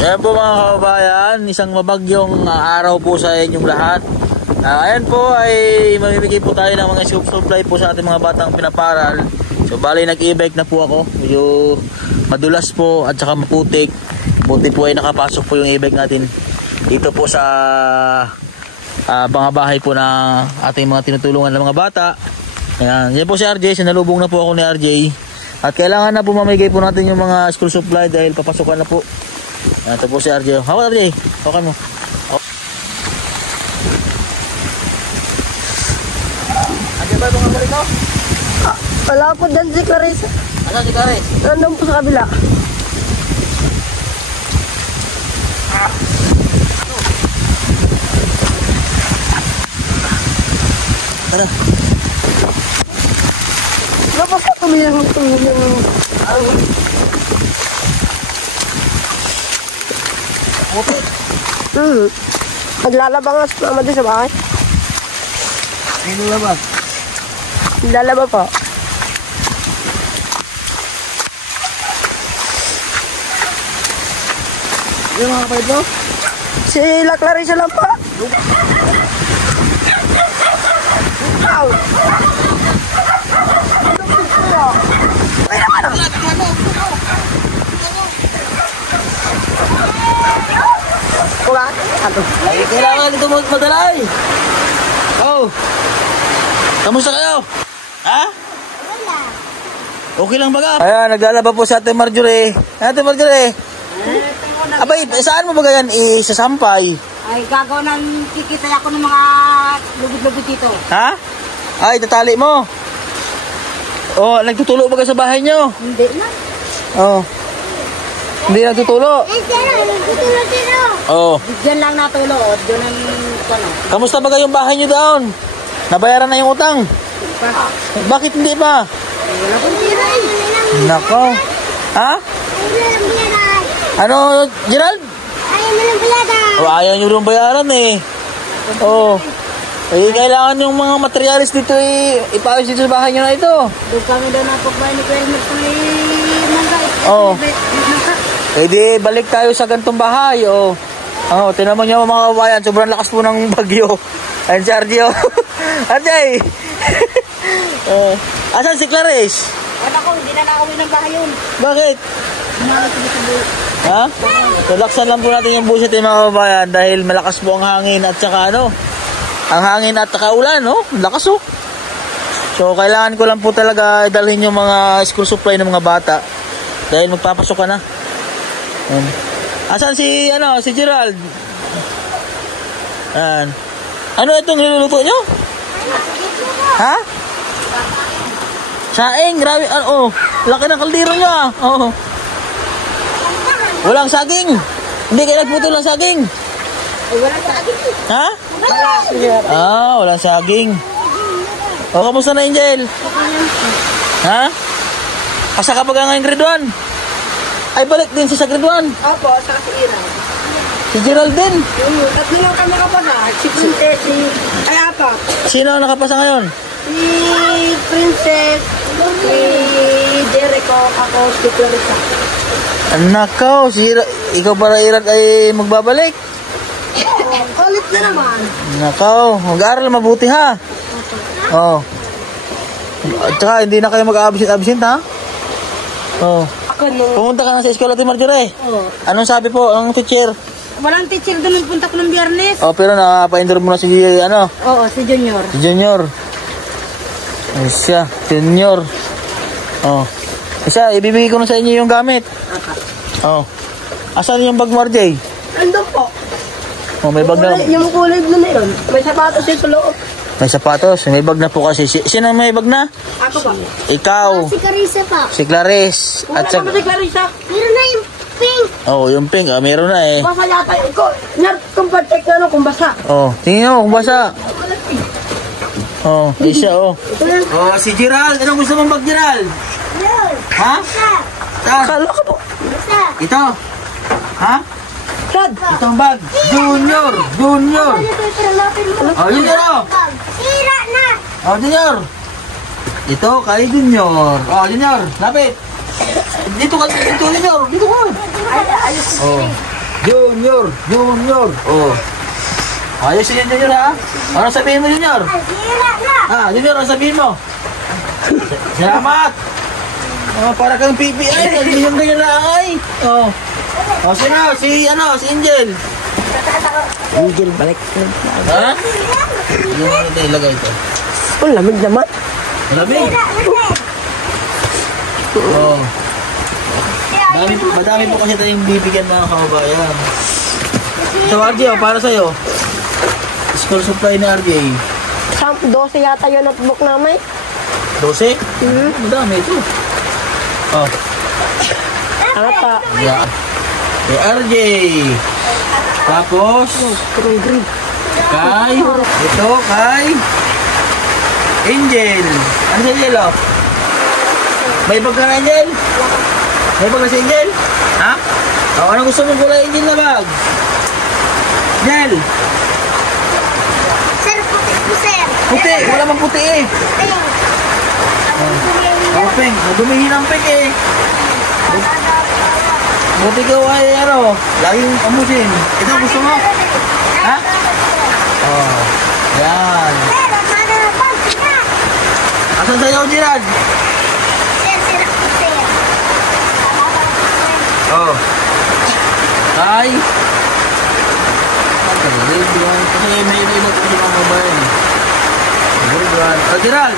Ayan po mga kababayan, isang mabagyong araw po sa inyong lahat. Ayan po ay mamimigay po tayo ng mga scoop supply po sa ating mga batang pinaparal. So bali nag-e-bike na po ako. Medyo madulas po at saka maputik. Buti po ay nakapasok po yung e-bike natin dito po sa mga bahay po na ating mga tinutulungan ng mga bata. Ayan, yan po si RJ, sinalubong na po ako ni RJ. At kailangan na po mamigay po natin yung mga school supply dahil papasukan na po. Ito po si RJ. Hawak RJ, hawakan mo. RJ ba mga balik ko? Wala po dyan si Clarissa. Ano si Clarissa? Nandun po sa kabila. Ano? Tapos ka tumilang ang tumulong. Okay. Naglalaba nga si mama din sa bahay. Ano labas? Naglalaba po. Yung mga kapatid mo? Si La Clarissa lang po. Ow! Ay naman ah! Wala? Ato. Ay, kailangan ito magmadalay. Oh. Kamusta kayo? Ha? Wala. Okay lang baga? Ayan, naglalaba po si Ate Marjorie. Ate Marjorie. Abay, saan mo ba ganyan isasampay? Ay, gagawa ng kikita ako ng mga lubid-lubid dito. Ha? Ay, tatali mo. Oh, nagtutulo ba kayo sa bahay nyo? Hindi na. Oh. Hindi nagtutulo? Oh. Diyan lang natulo. Diyan ang ano. Kamusta ba kayong bahay nyo doon? Nabayaran na yung utang? Bakit hindi pa? Wala pong tira eh. Nako. Ha? Ano, Gerald? Ayaw nyo rin bayaran eh. Oh. Eh, kailangan yung mga materialis dito ipaayos dito sa bahay nyo na ito. Doon kami daw na pagbahay ni Kuya Hermes kung mangay. Oh. Eh di, balik tayo sa gantong bahay. Oh. Oh, tinaman nyo mga kabayan, sobrang lakas po ng bagyo. Ayan si RJ. RJ! Oh. Asan si Clarice? Wala ko, hindi na nakauwi ng bahay yun. Bakit? Umalas dito sa buhay. Ha? Relaxan lang po natin yung buset mga kababayan dahil malakas po ang hangin at saka ano, ang hangin at saka ulan, no? Lakas oh. So kailangan ko lang po talaga dalhin yung mga school supply ng mga bata dahil magpapasok ka na. Asan si si Gerald? Ano itong niluluto nyo? Ha? Saing, grabe. Laki ng kaldero nyo ah. Oh. Walang saging. Hindi kayo nagputo ng saging. Walang saging. Ha? Wala. Walang saging. O, kamusta na, Angel? Ha? Asa ka pa ngayong grade 1? Ay, balik din sa grade 1. Opo, sa si Ira. Si Gerald din. Tatlo lang kami kapatid. Si Princess, ay apa. Sino ang nakapasa ngayon? Si Princess, si Jericho, ako, si Clarissa. Nakaw, ikaw para Irat ay magbabalik. Ulit na naman. Nakaw, mag-aaral mabuti ha. Oo. At saka hindi na kayo mag-absent ha. Oo. Pumunta ka na sa eskwela, Ate Marjorie. Oo. Anong sabi po ang teacher? Walang teacher doon nagpunta ko ng Biyernes. Oh, pero napa-endorse mo na si Oo, si Junior. Si Junior. Ay siya, Junior. Oh. Isa, ibibigay ko na sa inyo yung gamit. Oh. Asan yung bag mo, RJ? Andun po. Oh, may bag na. Yung kulay blue na yun. May sapatos yung loob. May sapatos, may bag na po kasi. Sino may bag na? Ako ba? Ikaw. Si Clarissa pa. Si Clarice. Wala At pa si Clarissa. Meron na yung pink. oh, yung pink, meron na eh. Basa yata yun ko. Kung pa-check na kung basa. Oh, tingnan mo kung basa. Oh, isa oh. Oh, si Gerald. Anong gusto mong bag, Gerald? Ha? Kala ko po. Ito. Ha? Brad. Itong bag. Junior. Junior. Oh, Junior oh. Sira na. Oh, Junior. Ito kay Junior. Oh, Junior. Lapit. Dito ka, Junior. Dito ka. Ayos. Oh. Junior. Oh. Ayos si Junior ha? Ano sabihin mo Junior? Sira na. Junior, ano sabihin mo? Salamat! Oh, para kang PPI, nagbigyan kayo na ay. Oh. Oh, sino? Si Angel. Angel, balik. Ha? Yung ito, ilagay ito. Oh, lamig naman. Malamig. Oh. Madami po kasi tayong bibigyan mga kababayan. Ito, RJ, oh, para sa'yo. School supply ni RJ. 12 yata yung notebook namin. 12? Madami ito. Oh. Ano pa? Yeah. Kay RJ. Tapos, kay, ito, kay Angel. Ano si Angel, oh? May bag ka na, Angel? May bag na si Angel? Ha? Oh, anong gusto mong kulay, Angel, na bag? Angel? Sir, puti po, sir. Puti, wala mang puti eh. Pink. Oh, pink. Dumihin ang pink eh. Buti ko ay ano, laging amusin. Ito gusto mo? Ha? Oh, yan. Sir, mana na po, sir. Asan sa'yo, Gerard? Sir, po, sir. Oh. Ay. Kasi may iba ko sa mga babae. Oh, Gerald.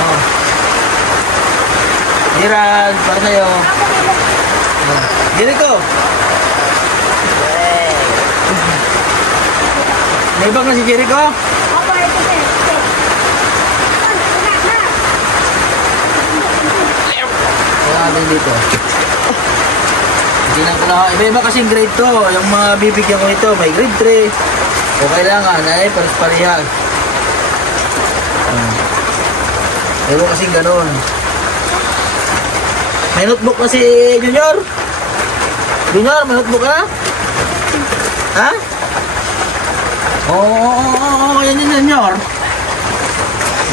Oh. Gerald, para sa'yo. Oh. Jericho. May bag na si Jericho? Opo, ito, sir. Wala natin dito. Hindi lang ko na. Iba-iba kasing grade to. Yung mga bibigyan ko ito, may grade 3. O kailangan ay parehas. Ewan kasing ganun. May notebook na si Junior? Junior, may notebook ka na? Ha? Oo, yan yun, Junior.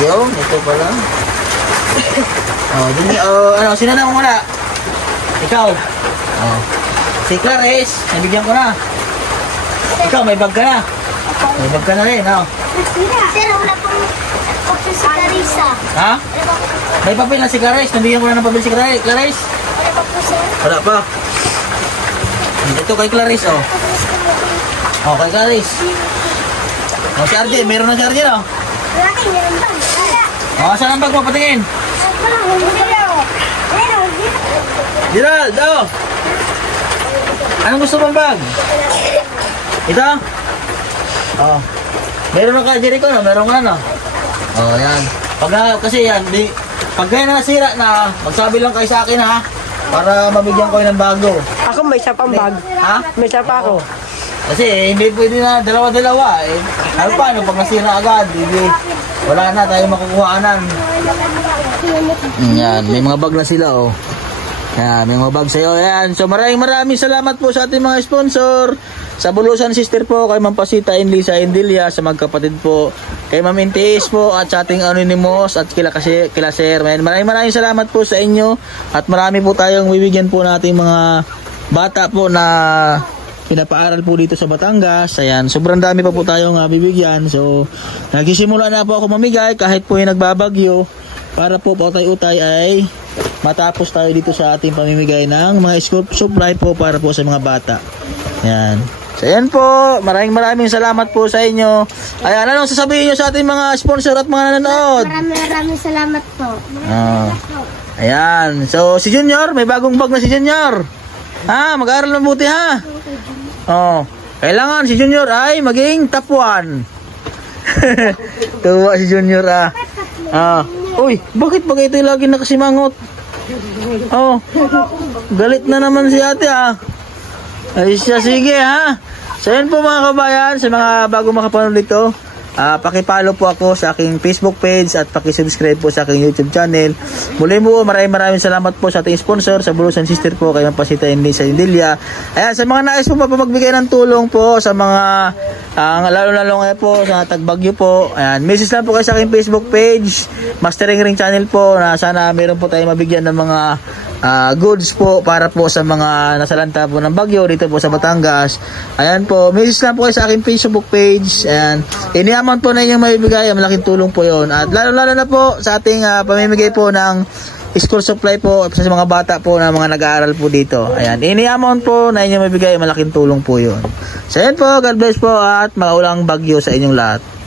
Yung, ito pala. Junior, sino na muna? Ikaw. Oh. Si Clarice, nabigyan ko na. Ikaw, may bag ka na. May bag ka na rin, oh. Sir, wala pong option si Carissa. Ha? May papel na si Clarice, nabigyan ko na ng papel si Clarice. Wala pa po, sir. Wala pa. Ito kay Clarice, oh. Oh, kay Clarice. Oh, si RJ, meron na si RJ, no? Laki, meron ba? Oh, saan ang bag mo? Patingin. Gerald, oh. Anong gusto mong bag? Ito? Oh. Meron na kay Jericho, no? Meron ka na, no? Oh, yan. Kasi yan, pag kaya na nasira na, magsabi lang kayo sa akin, ha? Para mabigyan ko ng bago. Ako may isa pang bag. Ha? May isa pa ako. Kasi hindi pwede na dalawa-dalawa. Eh, ano paano pag nasira agad? Hindi, wala na tayo makukuhaanan. Yan, may mga bag na sila, oh. Yan, may mga bag sa'yo. Yan. So maraming salamat po sa ating mga sponsor. Sa Bulusan Sister po, kay Ma'am Pasita and Lisa Indilia, sa magkapatid po, kay Ma'am Intiis po, at sa ating Anonymous, at kila Sir. Maraming salamat po sa inyo. At marami po tayong bibigyan po nating mga bata po na pinapaaral po dito sa Batangas. Ayan, sobrang dami pa po tayong bibigyan. So, nagsisimula na po ako mamigay kahit po yung nagbabagyo para po pautay-utay ay matapos tayo dito sa ating pamimigay ng mga school supply po para po sa mga bata. Ayan. So, ayan po. Maraming salamat po sa inyo. Ayan, anong sasabihin nyo sa ating mga sponsor at mga nanonood? Maraming salamat po. Ayan. So, si Junior, may bagong bag na si Junior. Ha? Mag-aaral mabuti, ha? Oh. Kailangan si Junior ay maging top 1. Tuwa si Junior, Uy, bakit ito yung lagi nakasimangot? Oh. Galit na naman si ate, Ay siya, sige, ha? So, yun po mga kabayan, sa mga bago makapanood dito, pakipollow po ako sa aking Facebook page at pakisubscribe po sa aking YouTube channel. Muli po, maraming salamat po sa ating sponsor, sa Bulusan Sister po, kay Ma'am Pasita and Lisa Indilia. Ayan, sa mga nais po magbigay ng tulong po, sa mga, lalo-lalo ngayon po, sa Tagbagyo po, ayan, message lang po kayo sa aking Facebook page, Mastering Ring channel po, na sana meron po tayo mabigyan ng mga goods po para po sa mga nasalanta po ng bagyo dito po sa Batangas. Ayan po, message lang po kayo sa aking Facebook page. Ayan, ini-amount po na inyong maibigay, malaking tulong po yon. At lalo na po sa ating pamimigay po ng school supply po sa mga bata po na mga nag-aaral po dito. Ayan, ini-amount po na inyong maibigay, malaking tulong po yon. So ayan po, God bless po at maulang bagyo sa inyong lahat.